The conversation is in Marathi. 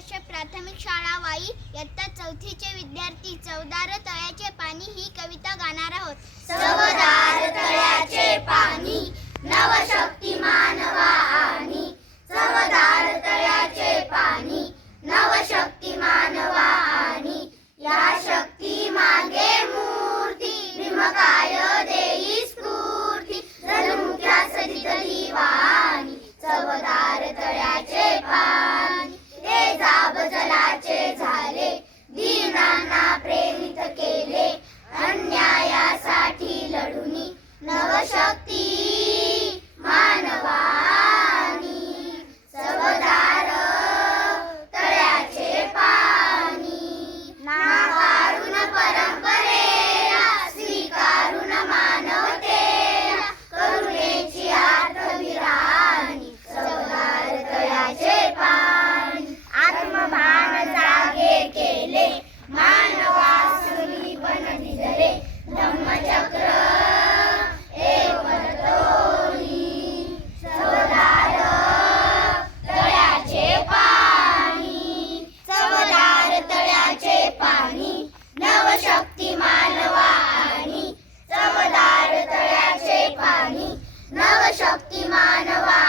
आदर्श प्राथमिक शाळा वाई इयत्ता 4चे विद्यार्थी चवदार तळ्याचे पाणी ही कविता गाणार आहोत। चवदार तळ्याचे पाणी नवशक्ती मानवा आणि चवदार तळ्याचे पाणी नवशक्ती मानवा आणि या शक्ती मागे मूर्ती भीमकाय देई स्फूर्ती जलमुख्या सदितली वाणी चवदार तळ्याचे पाणी ते जाब जलाचे झाले दीनांना प्रेरित केले अन्यायासाठी लढुनी नवशक्ती मानवानी चवदार तळ्याचे पाणी नाकारून परंपरेला स्वीकारून मानवतेला करुणेची आत्मविराणी चवदार तळ्याचे पाणी आत्मभान जागे केले मानवासुनी बनली धरे धम्मचक्र चवदार तळ्याचे पाणी चवदार तळ्याचे पाणी नवशक्ती मानवा आणि चवदार तळ्याचे पाणी नवशक्ती मानवा